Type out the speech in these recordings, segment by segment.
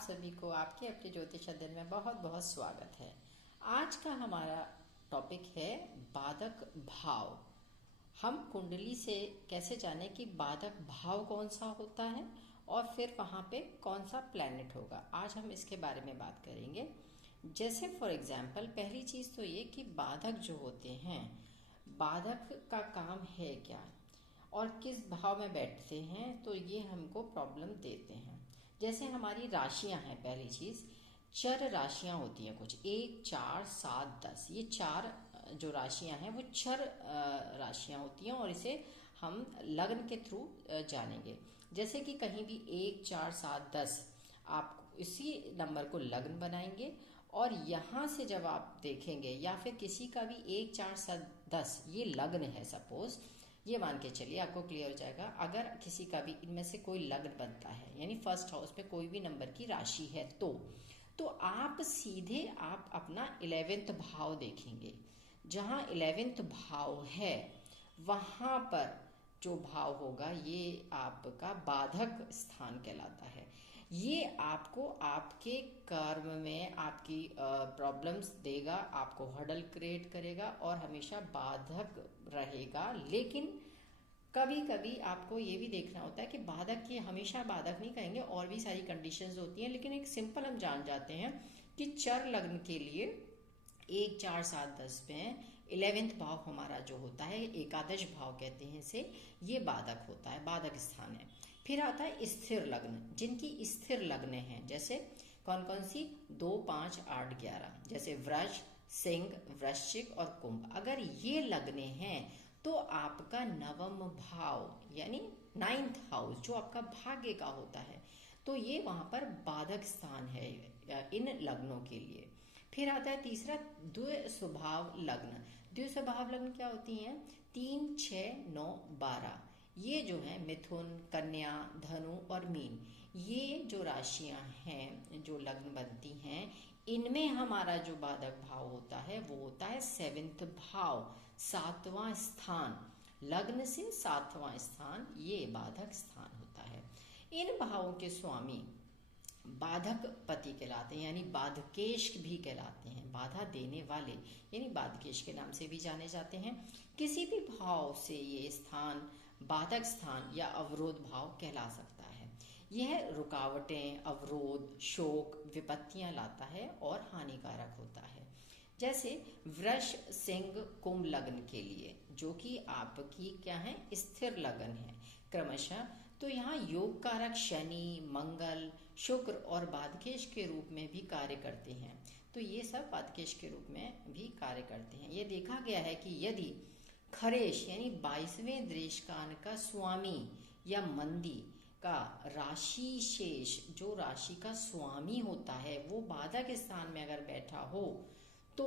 सभी को आपके अपने ज्योतिष अध्ययन में बहुत बहुत स्वागत है। आज का हमारा टॉपिक है बाधक भाव। हम कुंडली से कैसे जाने कि बाधक भाव कौन सा होता है और फिर वहाँ पे कौन सा प्लैनेट होगा। आज हम इसके बारे में बात करेंगे। जैसे फॉर एग्जाम्पल पहली चीज़ तो ये कि बाधक जो होते हैं, बाधक का काम है क्या और किस भाव में बैठते हैं, तो ये हमको प्रॉब्लम देते हैं। जैसे हमारी राशियां हैं, पहली चीज चर राशियां होती हैं कुछ 1, 4, 7, 10। ये चार जो राशियां हैं वो चर राशियां होती हैं और इसे हम लग्न के थ्रू जानेंगे। जैसे कि कहीं भी 1, 4, 7, 10 आप इसी नंबर को लग्न बनाएंगे और यहाँ से जब आप देखेंगे या फिर किसी का भी 1, 4, 7, 10 ये लग्न है, सपोज ये मान के चलिए, आपको क्लियर हो जाएगा। अगर किसी का भी इनमें से कोई लग्न बनता है यानी फर्स्ट हाउस में कोई भी नंबर की राशि है तो आप सीधे आप अपना 11th भाव देखेंगे। जहां 11th भाव है वहां पर जो भाव होगा ये आपका बाधक स्थान कहलाता है। ये आपको आपके कर्म में आपकी प्रॉब्लम्स देगा, आपको हर्डल क्रिएट करेगा और हमेशा बाधक रहेगा। लेकिन कभी कभी आपको ये भी देखना होता है कि बाधक की हमेशा बाधक नहीं कहेंगे, और भी सारी कंडीशंस होती हैं। लेकिन एक सिंपल हम जान जाते हैं कि चर लग्न के लिए 1, 4, 7, 10 में 11th भाव हमारा जो होता है, एकादश भाव कहते हैं इसे, ये बाधक होता है, बाधक स्थान है। फिर आता है स्थिर लग्न। जिनकी स्थिर लग्न है, जैसे कौन कौन सी 2, 5, 8, 11, जैसे वृष, सिंह, वृश्चिक और कुंभ। अगर ये लग्न हैं तो आपका नवम भाव यानी 9th हाउस जो आपका भाग्य का होता है, तो ये वहां पर बाधक स्थान है इन लग्नों के लिए। फिर आता है तीसरा द्विस्वभाव लग्न। द्विस्वभाव लग्न क्या होती हैं? 3, 6, 9, 12। ये जो है मिथुन, कन्या, धनु और मीन, ये जो राशियां हैं जो लग्न बनती हैं, इनमें हमारा जो बाधक भाव होता है वो होता है 7th भाव, 7वां स्थान। लग्न से 7वां स्थान ये बाधक स्थान होता है। इन भावों के स्वामी बाधक पति कहलाते हैं, यानी बाधकेश भी कहलाते हैं, बाधा देने वाले यानी बाधकेश के नाम से भी जाने जाते हैं। किसी भी भाव से ये स्थान बाधक स्थान या अवरोध भाव कहला सकता है। यह रुकावटें, अवरोध, शोक, विपत्तियां लाता है और हानिकारक होता है। जैसे वृष, सिंह, कुंभ लग्न के लिए, जो कि आपकी क्या है, स्थिर लग्न है क्रमशः, तो यहाँ योग कारक शनि, मंगल, शुक्र और बाधकेश के रूप में भी कार्य करते हैं। तो ये सब बाधकेश के रूप में भी कार्य करते हैं। ये देखा गया है कि यदि खरेश यानी 22वें देशकान का स्वामी या मंदी का राशि शेष, जो राशि का स्वामी होता है, वो बाधक स्थान में अगर बैठा हो तो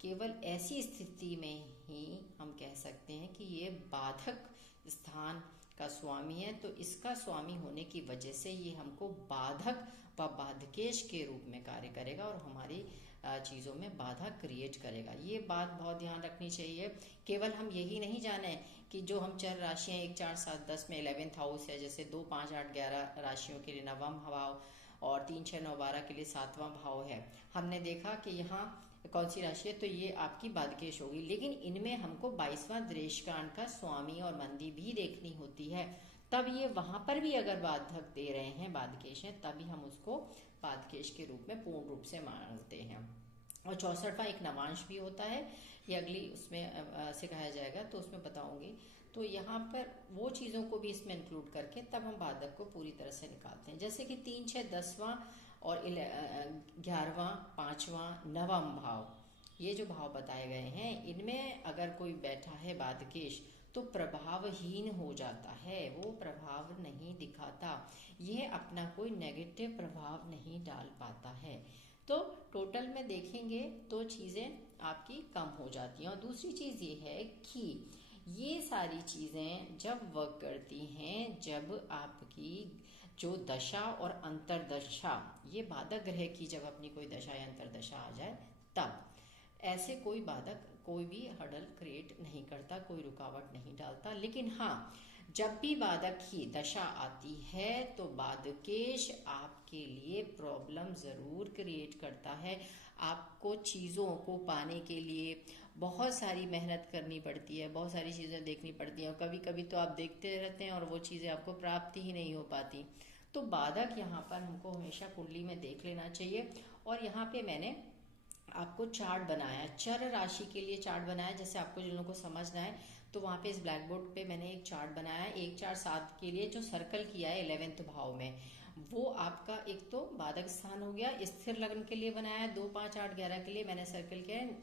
केवल ऐसी स्थिति में ही हम कह सकते हैं कि ये बाधक स्थान का स्वामी है। तो इसका स्वामी होने की वजह से ये हमको बाधक व बाधकेश के रूप में कार्य करेगा और हमारी चीज़ों में बाधा क्रिएट करेगा। ये बात बहुत ध्यान रखनी चाहिए। केवल हम यही नहीं जाने कि जो हम चर राशियां 1, 4, 7, 10 में 11th हाउस है, जैसे 2, 5, 8, 11 राशियों के लिए नवम भाव और 3, 6, 9, 12 के लिए 7वां भाव है। हमने देखा कि यहाँ कौन सी राशि है, तो ये आपकी बाधकेश होगी। लेकिन इनमें हमको 22वां देशकांड का स्वामी और मंदी भी देखनी होती है, तब ये वहां पर भी अगर बाधक दे रहे हैं, बाधकेश है, तभी हम उसको बाधकेश के रूप में पूर्ण रूप से मानते हैं। और 64वां एक नवांश भी होता है, ये अगली उसमें सिखाया जाएगा तो उसमें बताऊंगी। तो यहाँ पर वो चीज़ों को भी इसमें इंक्लूड करके तब हम बाधक को पूरी तरह से निकालते हैं। जैसे कि 3, 6, 10वां और 11वां, 5वां, 9वां भाव, ये जो भाव बताए गए हैं, इनमें अगर कोई बैठा है बाधकेश तो प्रभावहीन हो जाता है, वो प्रभाव नहीं दिखाता, यह अपना कोई नेगेटिव प्रभाव नहीं डाल पाता है। तो टोटल में देखेंगे तो चीज़ें आपकी कम हो जाती हैं। और दूसरी चीज़ ये है कि ये सारी चीज़ें जब वर्क करती हैं, जब आपकी जो दशा और अंतरदशा, ये बाधक ग्रह की जब अपनी कोई दशा या अंतरदशा आ जाए, तब ऐसे कोई बाधक कोई भी हर्डल क्रिएट नहीं करता, कोई रुकावट नहीं डालता। लेकिन हाँ, जब भी बाधक की दशा आती है तो बाधकेश आपके लिए प्रॉब्लम ज़रूर क्रिएट करता है। आपको चीज़ों को पाने के लिए बहुत सारी मेहनत करनी पड़ती है, बहुत सारी चीज़ें देखनी पड़ती हैं, और कभी कभी तो आप देखते रहते हैं और वो चीज़ें आपको प्राप्ति ही नहीं हो पाती। तो बाधक यहाँ पर हमको हमेशा कुंडली में देख लेना चाहिए। और यहाँ पे मैंने आपको चार्ट बनाया, चर राशि के लिए चार्ट बनाया, जैसे आपको जिन लोगों को समझना है तो वहाँ पे इस ब्लैक बोर्ड पे मैंने एक चार्ट बनाया, 1 4 7 के लिए जो सर्कल किया है 11th भाव में, वो आपका एक तो बाधक स्थान हो गया। स्थिर लग्न के लिए बनाया 2 5 8 11 के लिए मैंने सर्कल किया है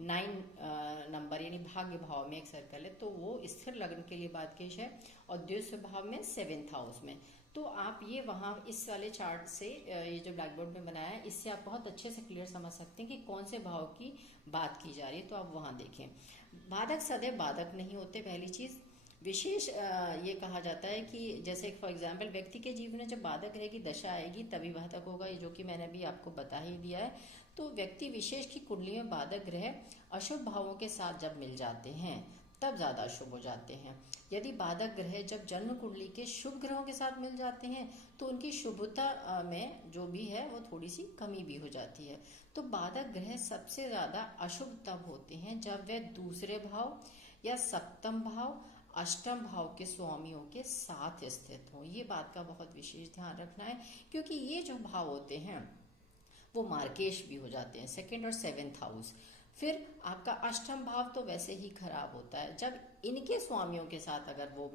9 नंबर, यानी भाग्य भाव में एक सर्कल है, तो वो स्थिर लग्न के लिए बाधकेश है। और द्वितीय भाव में 7th हाउस में। तो आप ये वहाँ इस वाले चार्ट से, ये जो ब्लैक बोर्ड में बनाया है, इससे आप बहुत अच्छे से क्लियर समझ सकते हैं कि कौन से भाव की बात की जा रही है। तो आप वहाँ देखें, बाधक सदैव बाधक नहीं होते। पहली चीज़ विशेष ये कहा जाता है कि जैसे फॉर एग्जाम्पल व्यक्ति के जीवन में जब बाधक रहेगी, दशा आएगी, तभी बाधक होगा, ये जो कि मैंने अभी आपको बता ही दिया है। तो व्यक्ति विशेष की कुंडली में बाधक ग्रह अशुभ भावों के साथ जब मिल जाते हैं तब ज़्यादा अशुभ हो जाते हैं। यदि बाधक ग्रह जब जन्म कुंडली के शुभ ग्रहों के साथ मिल जाते हैं तो उनकी शुभता में जो भी है वो थोड़ी सी कमी भी हो जाती है। तो बाधक ग्रह सबसे ज़्यादा अशुभ तब होते हैं जब वे दूसरे भाव या सप्तम भाव, अष्टम भाव के स्वामियों के साथ स्थित हों। ये बात का बहुत विशेष ध्यान रखना है, क्योंकि ये जो भाव होते हैं वो मार्केश भी हो जाते हैं, 2nd और 7th हाउस। फिर आपका अष्टम भाव तो वैसे ही खराब होता है, जब इनके स्वामियों के साथ अगर वो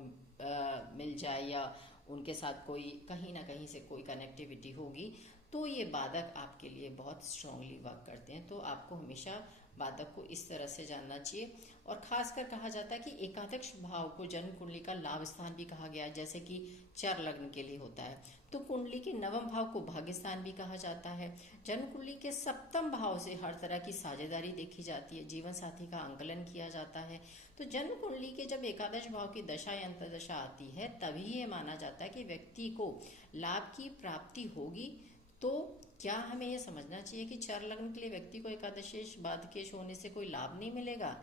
मिल जाए या उनके साथ कोई कहीं ना कहीं से कोई कनेक्टिविटी होगी, तो ये बाधक आपके लिए बहुत स्ट्रांगली वर्क करते हैं। तो आपको हमेशा बाधक को इस तरह से जानना चाहिए। और खासकर कहा जाता है कि एकादश भाव को जन्म कुंडली का लाभ स्थान भी कहा गया है, जैसे कि चर लग्न के लिए होता है। तो कुंडली के नवम भाव को भाग्य स्थान भी कहा जाता है। जन्म कुंडली के सप्तम भाव से हर तरह की साझेदारी देखी जाती है, जीवन साथी का आंकलन किया जाता है। तो जन्म कुंडली के जब एकादश भाव की दशा या अंतर्दशा आती है, तभी ये माना जाता है कि व्यक्ति को लाभ की प्राप्ति होगी। तो क्या हमें यह समझना चाहिए कि चर लग्न के लिए व्यक्ति को एकादशेश बाधकेश होने से कोई लाभ नहीं मिलेगा?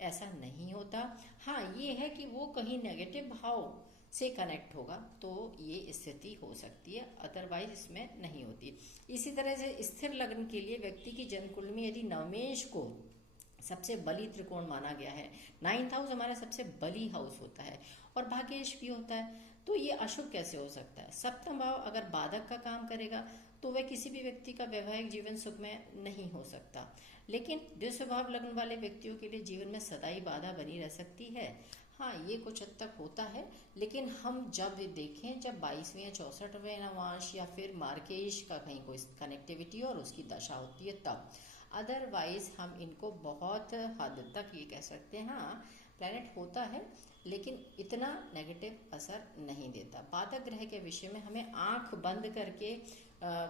ऐसा नहीं होता। हाँ, ये है कि वो कहीं नेगेटिव भाव से कनेक्ट होगा तो ये स्थिति हो सकती है, अदरवाइज इसमें नहीं होती। इसी तरह से स्थिर लग्न के लिए व्यक्ति की जन्म कुंडली में यदि नवमेश को सबसे बली त्रिकोण माना गया है, 9th हाउस हमारा सबसे बली हाउस होता है और भाग्येश भी होता है, तो ये अशुभ कैसे हो सकता है? सप्तम भाव अगर बाधक का काम करेगा तो वह किसी भी व्यक्ति का वैवाहिक जीवन सुखमय नहीं हो सकता। लेकिन द्वितीय भाव लग्न वाले व्यक्तियों के लिए जीवन में सदाई बाधा बनी रह सकती है। हाँ, ये कुछ हद तक होता है, लेकिन हम जब देखें जब 22वें या 64वें नवांश या फिर मार्केश का कहीं कोई कनेक्टिविटी और उसकी दशा होती है तब, अदरवाइज हम इनको बहुत हद तक ये कह सकते हैं हाँ प्लैनेट होता है, लेकिन इतना नेगेटिव असर नहीं देता। बाधक ग्रह के विषय में हमें आंख बंद करके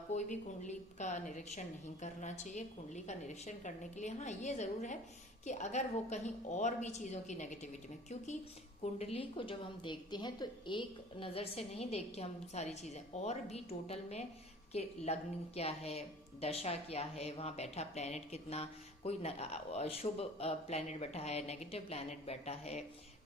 कोई भी कुंडली का निरीक्षण नहीं करना चाहिए। कुंडली का निरीक्षण करने के लिए हाँ ये ज़रूर है कि अगर वो कहीं और भी चीज़ों की नेगेटिविटी में, क्योंकि कुंडली को जब हम देखते हैं तो एक नज़र से नहीं देख के हम सारी चीज़ें, और भी टोटल में कि लग्न क्या है, दशा क्या है, वहाँ बैठा प्लैनेट कितना, कोई शुभ प्लैनेट बैठा है, नेगेटिव प्लैनेट बैठा है,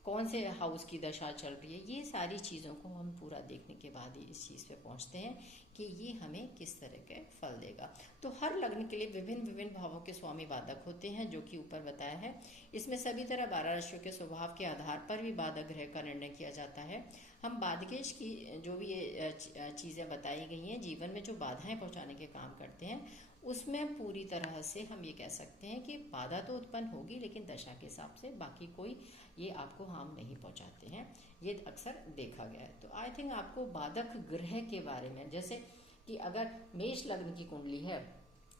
कौन से हाउस की दशा चल रही है, ये सारी चीज़ों को हम पूरा देखने के बाद ही इस चीज़ पे पहुंचते हैं कि ये हमें किस तरह के फल देगा। तो हर लग्न के लिए विभिन्न विभिन्न भावों के स्वामी बाधक होते हैं, जो कि ऊपर बताया है। इसमें सभी तरह 12 राशियों के स्वभाव के आधार पर भी बाधक ग्रह का निर्णय किया जाता है। हम बाधकेश की जो भी ये चीज़ें बताई गई हैं, जीवन में जो बाधाएं पहुंचाने के काम करते हैं, उसमें पूरी तरह से हम ये कह सकते हैं कि बाधा तो उत्पन्न होगी, लेकिन दशा के हिसाब से बाकी कोई ये आपको हार्म नहीं पहुंचाते हैं, ये अक्सर देखा गया है। तो आई थिंक आपको बाधक ग्रह के बारे में, जैसे कि अगर मेष लग्न की कुंडली है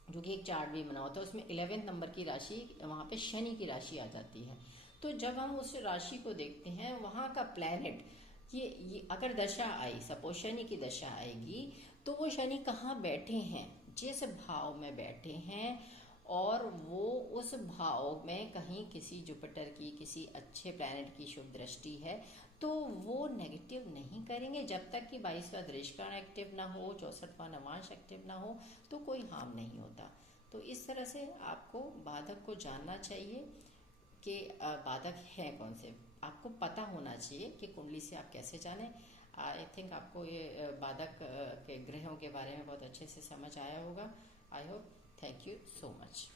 जो कि एक चार्ट भी बना होता है, उसमें 11 नंबर की राशि, वहाँ पे शनि की राशि आ जाती है। तो जब हम उस राशि को देखते हैं, वहाँ का प्लैनेट ये अगर दशा आई, सपोज शनि की दशा आएगी, तो वो शनि कहाँ बैठे हैं, जिस भाव में बैठे हैं, और वो उस भाव में कहीं किसी जुपिटर की, किसी अच्छे प्लैनेट की शुभ दृष्टि है, तो वो नेगेटिव नहीं करेंगे। जब तक कि 22वां दृष्टिकोण एक्टिव ना हो, 64वां नवांश एक्टिव ना हो, तो कोई हार्म नहीं होता। तो इस तरह से आपको बाधक को जानना चाहिए कि बाधक है कौन से, आपको पता होना चाहिए कि कुंडली से आप कैसे जानें। आई थिंक आपको ये बाधक के ग्रहों के बारे में बहुत अच्छे से समझ आया होगा। I hope. Thank you so much.